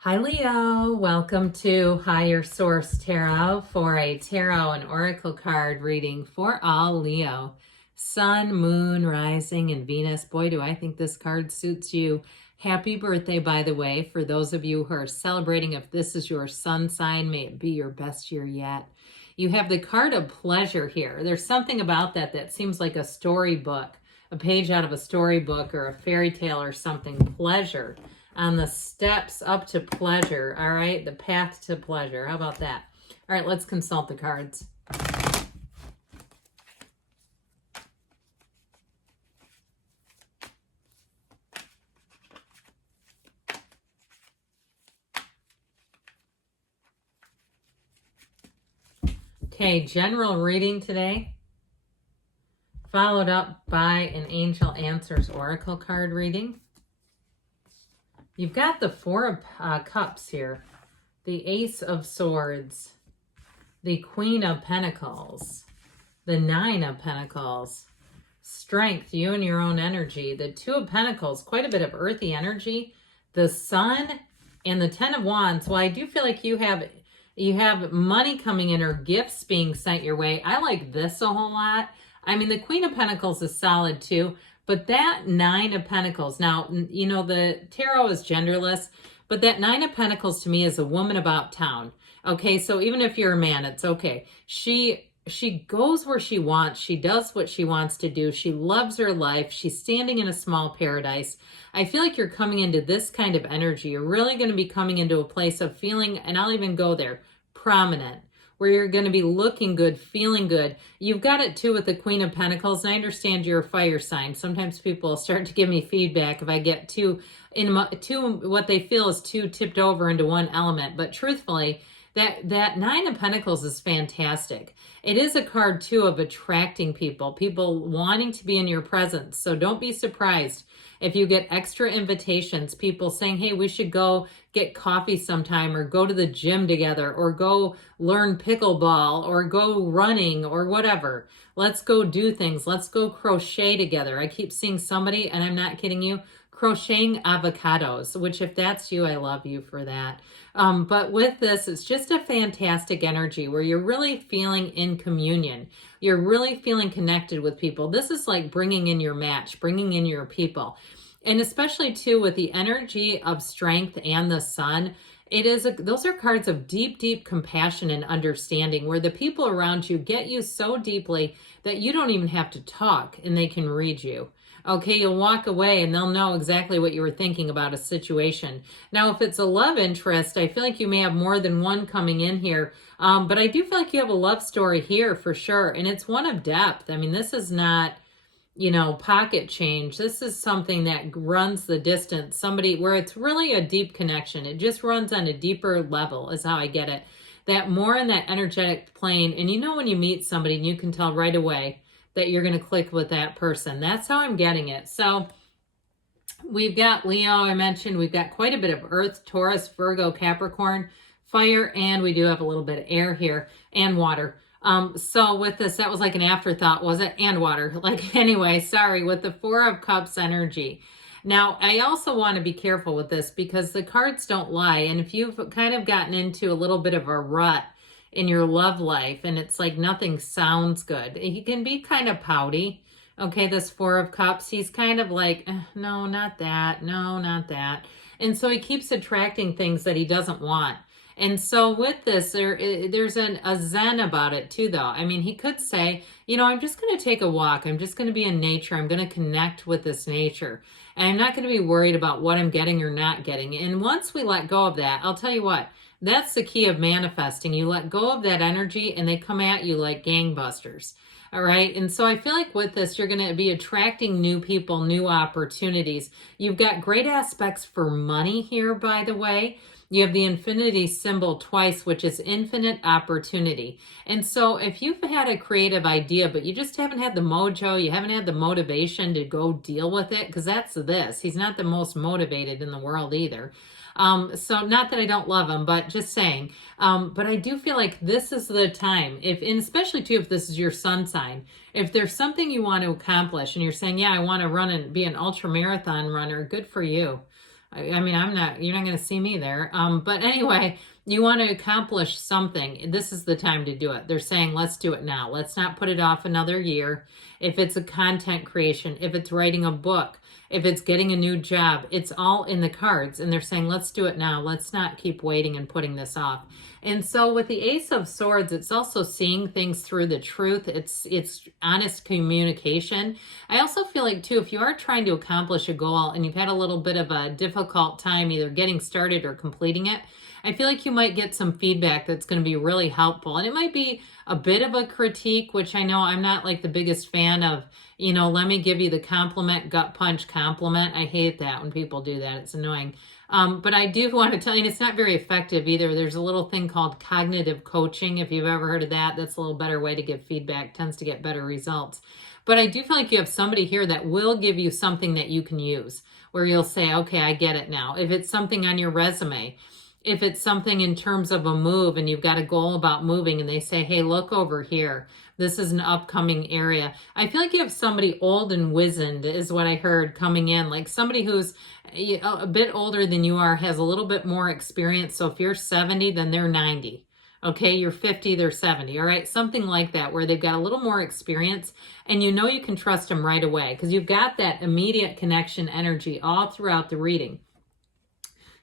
Hi Leo, welcome to Higher Source Tarot for a tarot and oracle card reading for all Leo. Sun, Moon, Rising, and Venus. Boy, do I think this card suits you. Happy birthday, by the way, for those of you who are celebrating. If this is your sun sign, may it be your best year yet. You have the card of pleasure here. There's something about that seems like a storybook, a page out of a storybook or a fairy tale or something. Pleasure. On the steps up to pleasure, all right? The path to pleasure. How about that? All right, let's consult the cards. Okay, general reading today, followed up by an Angel Answers Oracle card reading. You've got the Four of Cups here, the Ace of Swords, the Queen of Pentacles, the Nine of Pentacles, Strength, you and your own energy, the Two of Pentacles, quite a bit of earthy energy, the Sun, and the Ten of Wands. Well, I do feel like you have money coming in or gifts being sent your way. I like this a whole lot. I mean, the Queen of Pentacles is solid too, but that Nine of Pentacles, now, you know, the tarot is genderless, but that Nine of Pentacles to me is a woman about town. Okay, so even if you're a man, it's okay. She goes where she wants. She does what she wants to do. She loves her life. She's standing in a small paradise. I feel like you're coming into this kind of energy. You're really going to be coming into a place of feeling, and I'll even go there, prominent, where you're going to be looking good, feeling good. You've got it too with the Queen of Pentacles, and I understand you're a fire sign. Sometimes people start to give me feedback if I get too what they feel is too tipped over into one element. But truthfully, that Nine of Pentacles is fantastic. It is a card too of attracting people wanting to be in your presence. So don't be surprised if you get extra invitations, people saying, hey, we should go get coffee sometime, or go to the gym together, or go learn pickleball, or go running, or whatever. Let's go do things. Let's go crochet together. I keep seeing somebody, and I'm not kidding you, crocheting avocados, which if that's you, I love you for that. But with this, it's just a fantastic energy where you're really feeling in communion. You're really feeling connected with people. This is like bringing in your match, bringing in your people. And especially too with the energy of Strength and the Sun, those are cards of deep, deep compassion and understanding, where the people around you get you so deeply that you don't even have to talk and they can read you. Okay, you'll walk away and they'll know exactly what you were thinking about a situation. Now, if it's a love interest, I feel like you may have more than one coming in here. But I do feel like you have a love story here for sure. And it's one of depth. I mean, this is not, you know, pocket change. This is something that runs the distance. Somebody where it's really a deep connection. It just runs on a deeper level is how I get it. That more in that energetic plane. And you know when you meet somebody and you can tell right away that you're going to click with that person. That's how I'm getting it. So we've got Leo, I mentioned. We've got quite a bit of Earth, Taurus, Virgo, Capricorn, fire, and we do have a little bit of air here and water. So with this, that was like an afterthought, was it? And water. Like, anyway, sorry, with the Four of Cups energy. Now, I also want to be careful with this because the cards don't lie. And if you've kind of gotten into a little bit of a rut in your love life and it's like nothing sounds good, he can be kind of pouty. Okay, this Four of Cups, he's kind of like, no, not that. No, not that. And so he keeps attracting things that he doesn't want. And so with this, there's a zen about it too, though. I mean, he could say, you know, I'm just going to take a walk. I'm just going to be in nature. I'm going to connect with this nature. And I'm not going to be worried about what I'm getting or not getting. And once we let go of that, I'll tell you what, that's the key of manifesting. You let go of that energy and they come at you like gangbusters. All right. And so I feel like with this, you're going to be attracting new people, new opportunities. You've got great aspects for money here, by the way. You have the infinity symbol twice, which is infinite opportunity. And so if you've had a creative idea, but you just haven't had the mojo, you haven't had the motivation to go deal with it, because that's this. He's not the most motivated in the world either. So not that I don't love him, but just saying. But I do feel like this is the time, and especially too, if this is your sun sign, if there's something you want to accomplish and you're saying, yeah, I want to run and be an ultra marathon runner, good for you. I mean, you're not going to see me there. But anyway, you want to accomplish something. This is the time to do it. They're saying, let's do it now. Let's not put it off another year. If it's a content creation, if it's writing a book, if it's getting a new job, it's all in the cards. And they're saying, let's do it now. Let's not keep waiting and putting this off. And so with the Ace of Swords, it's also seeing things through the truth. It's honest communication. I also feel like, too, if you are trying to accomplish a goal and you've had a little bit of a difficult time either getting started or completing it, I feel like you might get some feedback that's going to be really helpful. And it might be a bit of a critique, which I know I'm not like the biggest fan of, let me give you the compliment, gut punch compliment. I hate that when people do that. It's annoying. But I do want to tell you, and it's not very effective either. There's a little thing called cognitive coaching. If you've ever heard of that, that's a little better way to give feedback, tends to get better results. But I do feel like you have somebody here that will give you something that you can use, where you'll say, okay, I get it now. If it's something on your resume, if it's something in terms of a move and you've got a goal about moving and they say, hey, look over here. This is an upcoming area. I feel like you have somebody old and wizened is what I heard coming in, like somebody who's a bit older than you are, has a little bit more experience. So if you're 70, then they're 90. Okay, you're 50, they're 70. All right, something like that where they've got a little more experience and you can trust them right away because you've got that immediate connection energy all throughout the reading.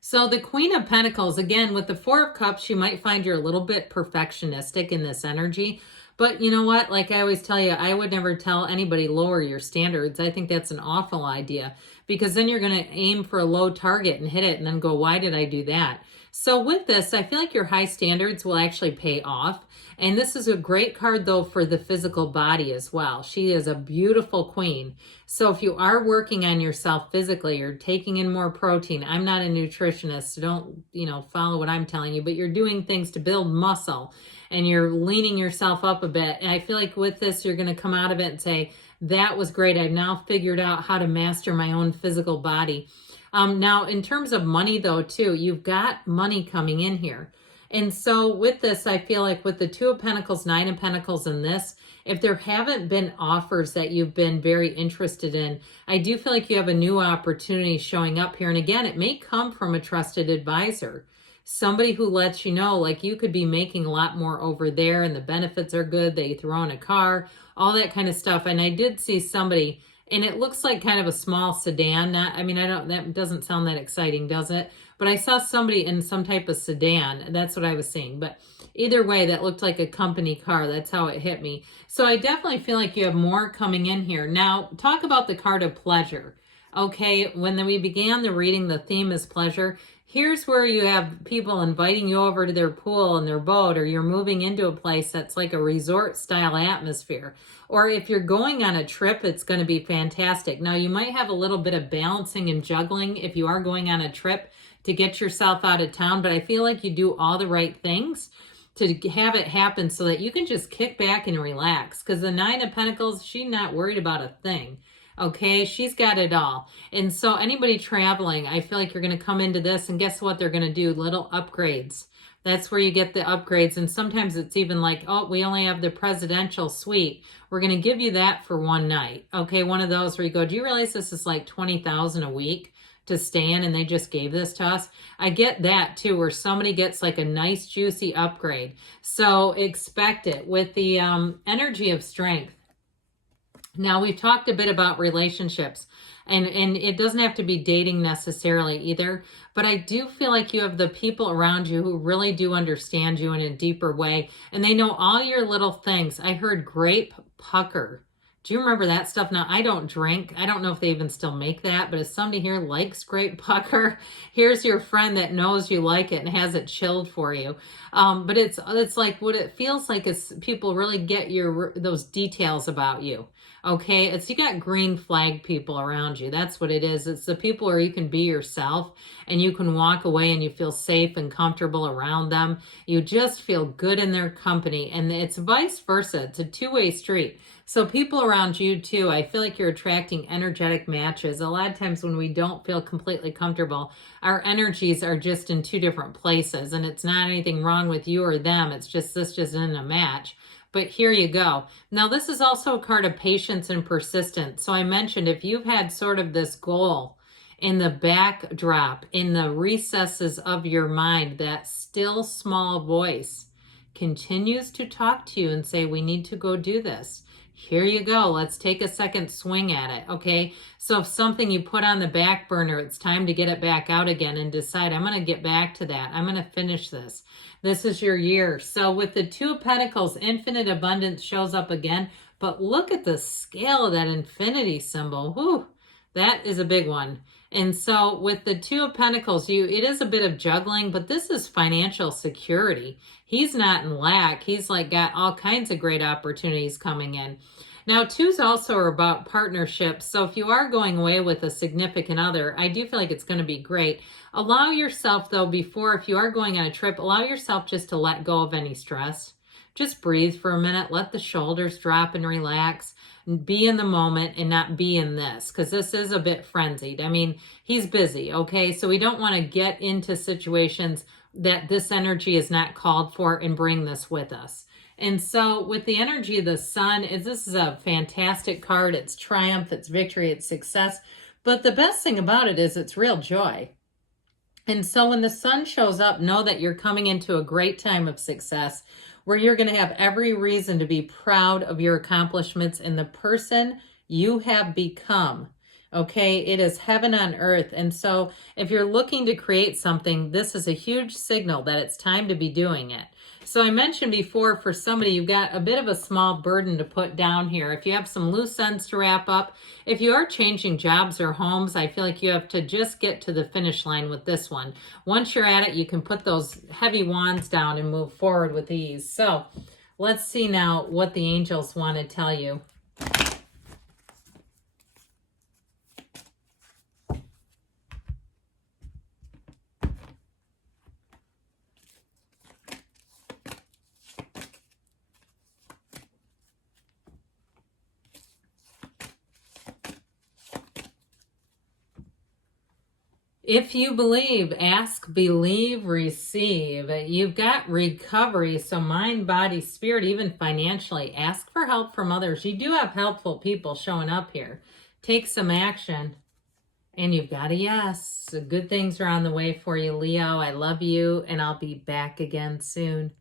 So the Queen of Pentacles, again, with the Four of Cups, you might find you're a little bit perfectionistic in this energy. But you know what? Like I always tell you, I would never tell anybody lower your standards. I think that's an awful idea because then you're going to aim for a low target and hit it and then go, why did I do that? So with this, I feel like your high standards will actually pay off. And this is a great card, though, for the physical body as well. She is a beautiful queen. So if you are working on yourself physically, you're taking in more protein. I'm not a nutritionist, so don't, follow what I'm telling you, but you're doing things to build muscle and you're leaning yourself up a bit. And I feel like with this, you're going to come out of it and say, that was great. I've now figured out how to master my own physical body. Now, in terms of money, though, too, you've got money coming in here. And so with this, I feel like with the Two of Pentacles, Nine of Pentacles, and this, if there haven't been offers that you've been very interested in, I do feel like you have a new opportunity showing up here. And again, it may come from a trusted advisor, somebody who lets you know, like you could be making a lot more over there and the benefits are good. They throw in a car, all that kind of stuff. And I did see somebody, and it looks like kind of a small sedan. That doesn't sound that exciting, does it? But I saw somebody in some type of sedan. That's what I was seeing. But either way, that looked like a company car. That's how it hit me. So I definitely feel like you have more coming in here. Now, talk about the card of pleasure. Okay, when we began the reading, the theme is pleasure. Here's where you have people inviting you over to their pool and their boat, or you're moving into a place that's like a resort style atmosphere. Or if you're going on a trip, it's going to be fantastic. Now, you might have a little bit of balancing and juggling if you are going on a trip to get yourself out of town, but I feel like you do all the right things to have it happen so that you can just kick back and relax. Because the Nine of Pentacles, she's not worried about a thing. Okay, she's got it all. And so anybody traveling, I feel like you're going to come into this and guess what they're going to do? Little upgrades. That's where you get the upgrades. And sometimes it's even like, oh, we only have the presidential suite. We're going to give you that for one night. Okay, one of those where you go, do you realize this is like $20,000 a week to stay in and they just gave this to us? I get that too, where somebody gets like a nice juicy upgrade. So expect it with the energy of strength. Now, we've talked a bit about relationships, and it doesn't have to be dating necessarily either, but I do feel like you have the people around you who really do understand you in a deeper way, and they know all your little things. I heard grape pucker. Do you remember that stuff? Now, I don't drink. I don't know if they even still make that, but if somebody here likes grape pucker, here's your friend that knows you like it and has it chilled for you. But it's like what it feels like is people really get those details about you. Okay, you got green flag people around you. That's what it is. It's the people where you can be yourself and you can walk away and you feel safe and comfortable around them. You just feel good in their company, and it's vice versa. It's a two-way street. So people around you too, I feel like you're attracting energetic matches. A lot of times when we don't feel completely comfortable, our energies are just in two different places, and it's not anything wrong with you or them. It's just this just isn't a match. But here you go. Now, this is also a card of patience and persistence. So I mentioned if you've had sort of this goal in the backdrop, in the recesses of your mind, that still small voice continues to talk to you and say, we need to go do this. Here you go. Let's take a second swing at it. Okay. So if something you put on the back burner, it's time to get it back out again and decide, I'm going to get back to that. I'm going to finish this. This is your year. So with the Two of Pentacles, infinite abundance shows up again. But look at the scale of that infinity symbol. Whew, that is a big one. And so with the Two of Pentacles, it is a bit of juggling, but this is financial security. He's not in lack. He's like got all kinds of great opportunities coming in. Now, twos also are about partnerships. So if you are going away with a significant other, I do feel like it's going to be great. Allow yourself, though, before, if you are going on a trip, allow yourself just to let go of any stress. Just breathe for a minute. Let the shoulders drop and relax. And be in the moment and not be in this, because this is a bit frenzied. I mean, he's busy, okay? So we don't want to get into situations that this energy is not called for and bring this with us. And so with the energy of the sun, this is a fantastic card. It's triumph, it's victory, it's success. But the best thing about it is it's real joy. And so when the sun shows up, know that you're coming into a great time of success where you're going to have every reason to be proud of your accomplishments and the person you have become. Okay, it is heaven on earth. And so if you're looking to create something, this is a huge signal that it's time to be doing it. So I mentioned before, for somebody, you've got a bit of a small burden to put down here. If you have some loose ends to wrap up, if you are changing jobs or homes, I feel like you have to just get to the finish line with this one. Once you're at it, you can put those heavy wands down and move forward with ease. So let's see now what the angels want to tell you. If you believe, ask, believe, receive. You've got recovery, so mind, body, spirit, even financially. Ask for help from others. You do have helpful people showing up here. Take some action, and you've got a yes. So good things are on the way for you, Leo. I love you, and I'll be back again soon.